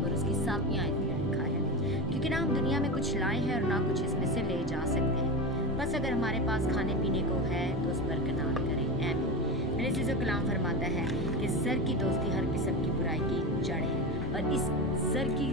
बाब और उसकी 7वीं आयत में लिखा है, क्योंकि ना हम दुनिया में कुछ लाए हैं और ना कुछ इसमें से ले जा सकते हैं, बस अगर हमारे पास खाने पीने को है तो उस पर कनात करें। आमीन। मेरे अज़ीज़ो, कलाम फरमाता है कि ज़र की दोस्ती हर किस्म की बुराई की जड़ है, और इस ज़र की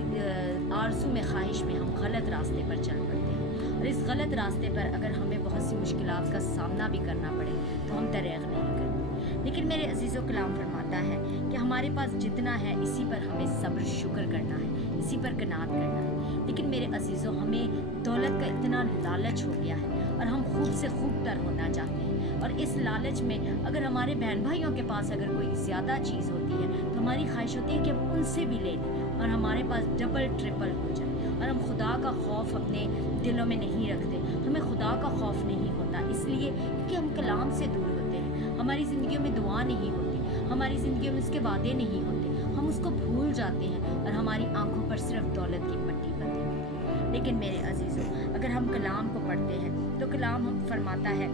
आरज़ू में, ख्वाहिश में हम गलत रास्ते पर चल पड़ते हैं, और इस गलत रास्ते पर अगर हमें बहुत सी मुश्किलात का सामना भी करना पड़े तो हम दरेग नहीं करते। लेकिन मेरे अज़ीज़ो, कलाम फरमाता है कि हमारे पास जितना है इसी पर हमें सब्र शुक्र करना है, इसी पर कनात करना है। लेकिन मेरे अज़ीज़ो, हमें दौलत का इतना लालच हो गया है और हम खूब से खूब तर होना चाहते हैं, और इस लालच में अगर हमारे बहन भाइयों के पास अगर कोई ज़्यादा चीज़ होती है तो हमारी ख्वाहिश होती है कि हम उनसे भी ले लें और हमारे पास डबल ट्रिपल हो जाए, और हम खुदा का खौफ अपने दिलों में नहीं रखते। हमें खुदा का खौफ नहीं होता, इसलिए क्योंकि हम कलाम से दूर होते हैं, हमारी ज़िंदगियों में दुआ नहीं होती, हमारी ज़िंदगियों में उसके वादे नहीं होते, हम उसको भूल जाते हैं और हमारी आंखों पर सिर्फ दौलत की पट्टी बंधी होती है। लेकिन मेरे अज़ीज़ों, अगर हम कलाम को पढ़ते हैं तो कलाम हम फरमाता है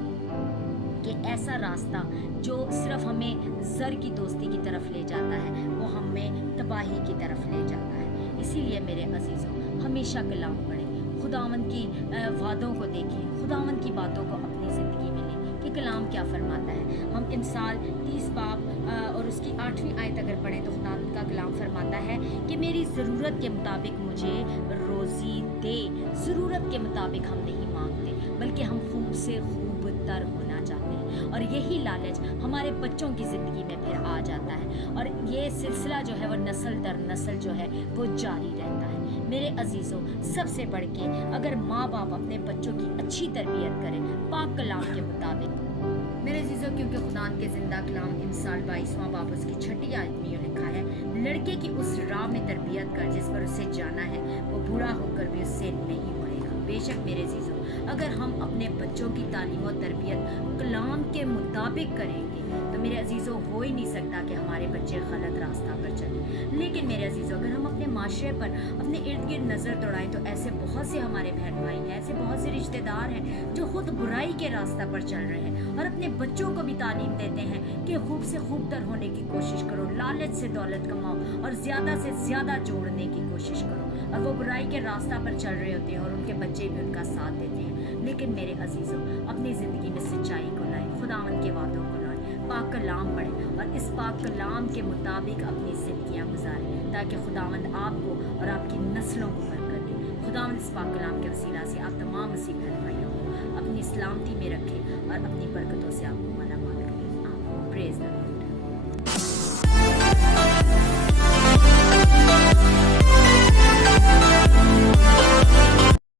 कि ऐसा रास्ता जो सिर्फ हमें ज़र की दोस्ती की तरफ ले जाता है वो हमें तबाही की तरफ ले जाता है। इसीलिए मेरे अज़ीज़ों, हमेशा कलाम पढ़ें, खुदावंद की वादों को देखें, खुदावंद की बातों को अपनी ज़िंदगी में लें कि कलाम क्या फरमाता है। हम इंसाल 30 बाब और उसकी 8वीं आयत अगर पढ़ें तो खुदावंद का कलाम फरमाता है कि मेरी ज़रूरत के मुताबिक मुझे रोज़ी दे। ज़रूरत के मुताबिक हम नहीं मांगते, बल्कि हम खूब से खूब तर होना चाहते हैं, और यही लालच हमारे बच्चों की ज़िंदगी में फिर आ जाता है, और ये सिलसिला जो है वो नस्ल दर नस्ल जो है वो जारी रहता है। मेरे अज़ीज़ों, सबसे बढ़ के अगर माँ बाप अपने बच्चों की अच्छी तरबियत करें पाक कलाम के मुताबिक। मेरे अज़ीज़ों, क्योंकि खुदा के ज़िंदा कलाम इंसाल 22वां बाब उसकी 6ठी आयत में लिखा है, लड़के की उस राह में तरबियत कर जिस पर उसे जाना है, वो बूढ़ा होकर भी उससे नहीं मुड़ेगा। बेशक मेरे अज़ीज़ों, अगर हम अपने बच्चों की तालीम और तरबियत कलाम के मुताबिक करेंगे तो मेरे अज़ीज़ों, हो ही नहीं सकता कि हमारे बच्चे गलत रास्ता पर चलें। लेकिन मेरे अज़ीज़ों, अगर हम अपने माशरे पर, अपने इर्द गिर्द नज़र दौड़ाएं तो ऐसे बहुत से हमारे बहन भाई हैं, ऐसे बहुत से रिश्तेदार हैं जो खुद बुराई के रास्ता पर चल रहे हैं और अपने बच्चों को भी तालीम देते हैं कि खूब से खूब तर होने की कोशिश करो, लालच से दौलत कमाओ और ज़्यादा से ज़्यादा जोड़ने की कोशिश करो, और वो बुराई के रास्ता पर चल रहे होते हैं और उनके बच्चे भी उनका साथ देते हैं। लेकिन मेरे अज़ीज़ों, अपनी ज़िंदगी में सच्चाई को लाएं, खुदावंद के वादों को लाएं, पाक कलाम पढ़ें और इस पाक कलाम के मुताबिक अपनी ज़िंदगियाँ गुजारें, ताकि खुदावंद आपको और आपकी नस्लों को बरकत दे। खुदावंद इस पाक कलाम के वसीला से आप तमाम मसीह बहन भाइयों को अपनी सलामती में रखें और अपनी बरकतों से आपको माला माल